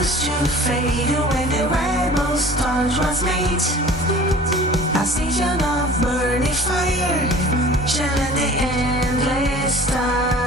used to fade when the rebel stars was made. A station of burning fire, shining the endless star.